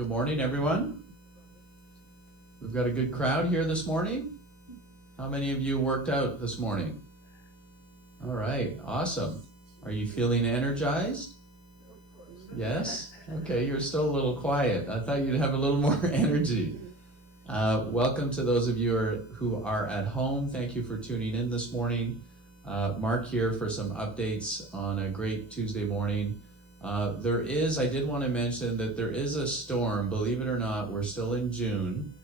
Good morning, everyone. We've got a good crowd here this morning. How many of you worked out this morning? All right, awesome. Are you feeling energized? Yes? Okay, you're still a little quiet. I thought you'd have a little more energy. Welcome to those of you who are at home. Thank you for tuning in this morning. Mark here for some updates on a great Tuesday morning. I did want to mention that there is a storm. Believe it or not, we're still in June,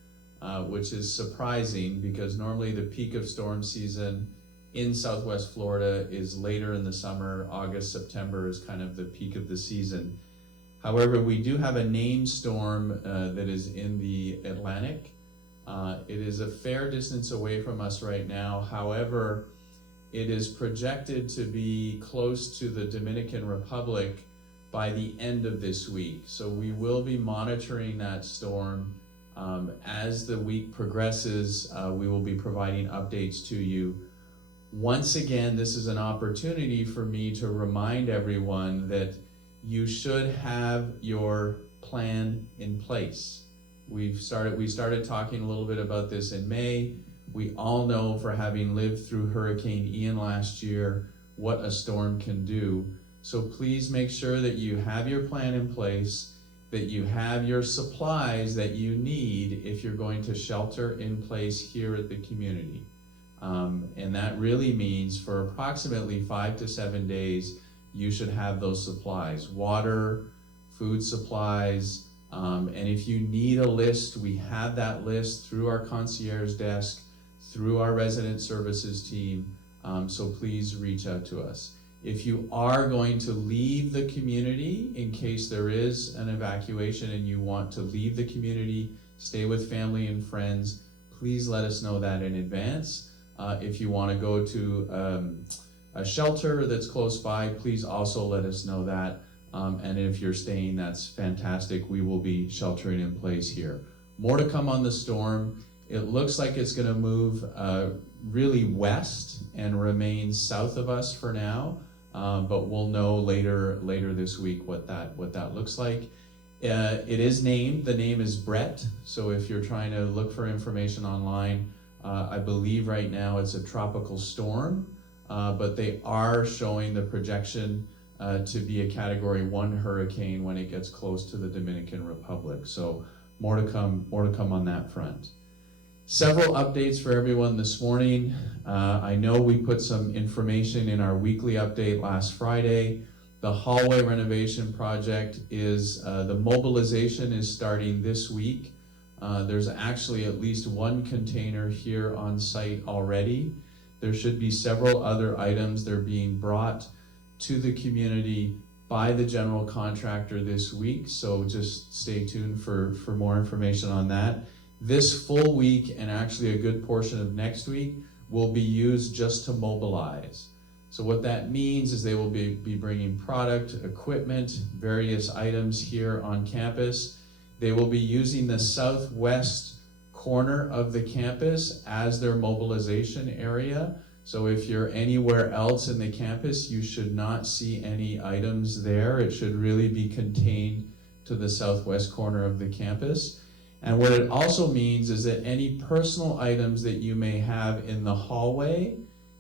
which is surprising because normally the peak of storm season in Southwest Florida is later in the summer. August, September is kind of the peak of the season. However, we do have a named storm that is in the Atlantic. It is a fair distance away from us right now. However, it is projected to be close to the Dominican Republic by the end of this week. So we will be monitoring that storm. As the week progresses, we will be providing updates to you. Once again, this is an opportunity for me to remind everyone that you should have your plan in place. We started talking a little bit about this in May. We all know, for having lived through Hurricane Ian last year, what a storm can do. So please make sure that you have your plan in place, that you have your supplies that you need if you're going to shelter in place here at the community. And that really means for approximately 5 to 7 days, you should have those supplies: water, food supplies, and if you need a list, we have that list through our concierge desk, through our resident services team, so please reach out to us. If you are going to leave the community, in case there is an evacuation and you want to leave the community, stay with family and friends, please let us know that in advance. If you want to go to a shelter that's close by, please also let us know that. And if you're staying, that's fantastic. We will be sheltering in place here. More to come on the storm. It looks like it's going to move really west and remain south of us for now. But we'll know later this week what that looks like. It is named. The name is Brett. So if you're trying to look for information online, I believe right now it's a tropical storm, but they are showing the projection to be a Category 1 hurricane when it gets close to the Dominican Republic. So more to come on that front. Several updates for everyone this morning. I know we put some information in our weekly update last Friday. The hallway renovation project is, the mobilization is starting this week. There's actually at least one container here on site already. There should be several other items. They're being brought to the community by the general contractor this week, so just stay tuned for more information on that. This full week, and actually a good portion of next week, will be used just to mobilize. So what that means is they will be bringing product, equipment, various items here on campus. They will be using the southwest corner of the campus as their mobilization area. So if you're anywhere else in the campus, you should not see any items there. It should really be contained to the southwest corner of the campus. And what it also means is that any personal items that you may have in the hallway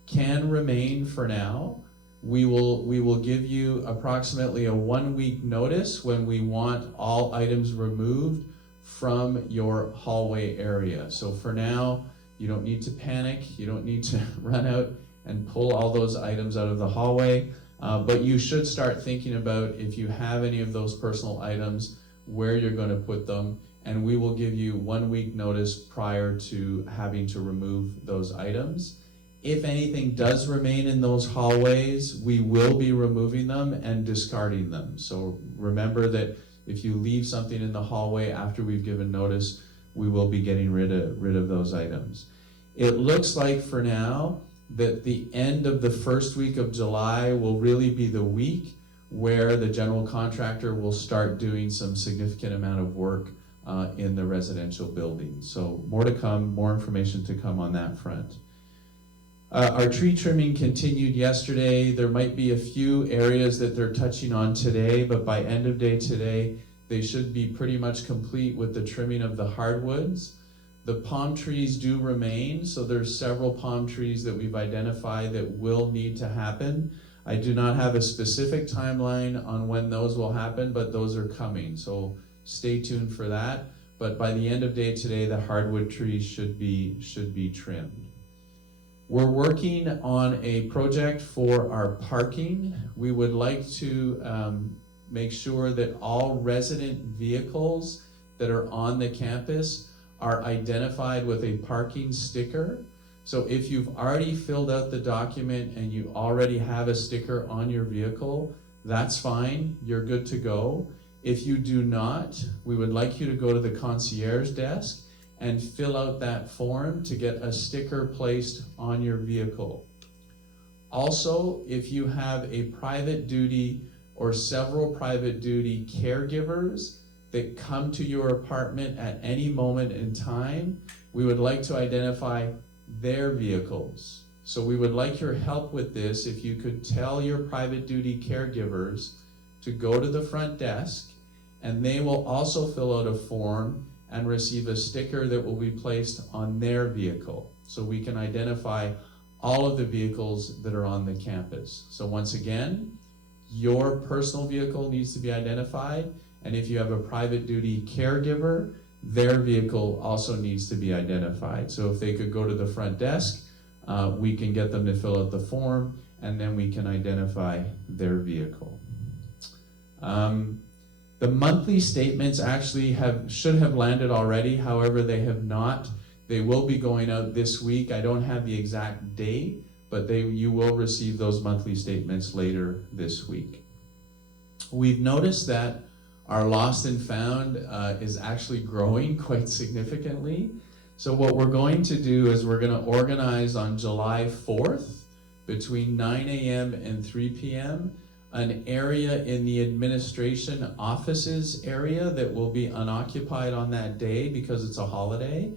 can remain for now. We will give you approximately a 1 week notice when we want all items removed from your hallway area. So for now, you don't need to panic. You don't need to run out and pull all those items out of the hallway. But you should start thinking about, if you have any of those personal items, where you're going to put them. And we will give you 1 week notice prior to having to remove those items. If anything does remain in those hallways, we will be removing them and discarding them. So remember that if you leave something in the hallway after we've given notice, we will be getting rid of those items. It looks like for now that the end of the first week of July will really be the week where the general contractor will start doing some significant amount of work in the residential building. So more to come, more information to come on that front. Our tree trimming continued yesterday. There might be a few areas that they're touching on today, but by end of day today, They should be pretty much complete with the trimming of the hardwoods. The palm trees do remain, so there's several palm trees that we've identified that will need to happen. I do not have a specific timeline on when those will happen, but those are coming, so stay tuned for that. But by the end of day today, the hardwood trees should be trimmed. We're working on a project for our parking. We would like to make sure that all resident vehicles that are on the campus are identified with a parking sticker. So if you've already filled out the document and you already have a sticker on your vehicle, that's fine, you're good to go. If you do not, we would like you to go to the concierge desk and fill out that form to get a sticker placed on your vehicle. Also, if you have a private duty or several private duty caregivers that come to your apartment at any moment in time, we would like to identify their vehicles. So we would like your help with this. If you could tell your private duty caregivers to go to the front desk, and they will also fill out a form and receive a sticker that will be placed on their vehicle. So we can identify all of the vehicles that are on the campus. So once again, your personal vehicle needs to be identified, and if you have a private duty caregiver, their vehicle also needs to be identified. So if they could go to the front desk, we can get them to fill out the form, and then we can identify their vehicle. The monthly statements actually should have landed already, however they have not. They will be going out this week. I don't have the exact date, but you will receive those monthly statements later this week. We've noticed that our lost and found is actually growing quite significantly. So what we're going to do is we're going to organize on July 4th between 9 a.m. and 3 p.m. an area in the administration offices area that will be unoccupied on that day because it's a holiday,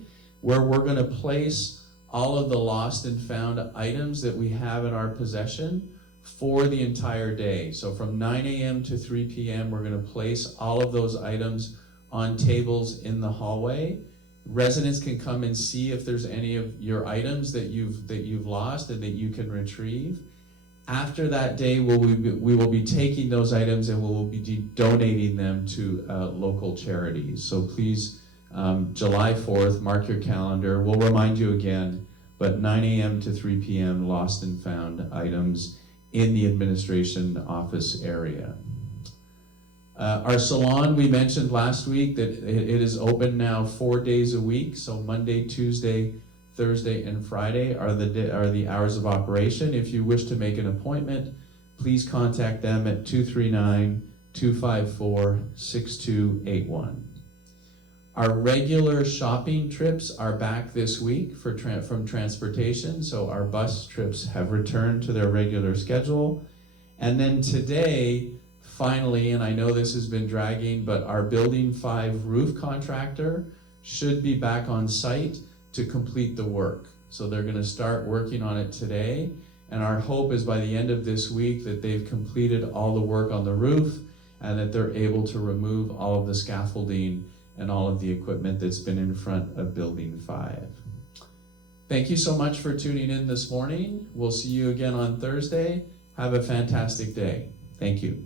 where we're going to place all of the lost and found items that we have in our possession for the entire day. So from 9 a.m. to 3 p.m. we're going to place all of those items on tables in the hallway. Residents can come and see if there's any of your items that you've lost and that you can retrieve. After that day, we will be taking those items and we will be donating them to local charities. So please, July 4th, mark your calendar. We'll remind you again, but 9 a.m. to 3 p.m. lost and found items in the administration office area. Our salon, we mentioned last week that it is open now 4 days a week. So Monday, Tuesday, Thursday, and Friday are the hours of operation. If you wish to make an appointment, please contact them at 239-254-6281. Our regular shopping trips are back this week from transportation, so our bus trips have returned to their regular schedule. And then today, finally, and I know this has been dragging, but our Building 5 roof contractor should be back on site to complete the work. So they're going to start working on it today, and our hope is by the end of this week that they've completed all the work on the roof and that they're able to remove all of the scaffolding and all of the equipment that's been in front of Building 5. Thank you so much for tuning in this morning. We'll see you again on Thursday. Have a fantastic day. Thank you.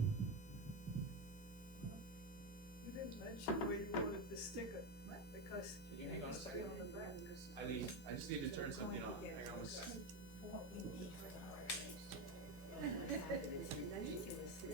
You didn't mention where you wanted the sticker, because Hang on a it's second. on the back. I just need to turn something on. Hang on a second.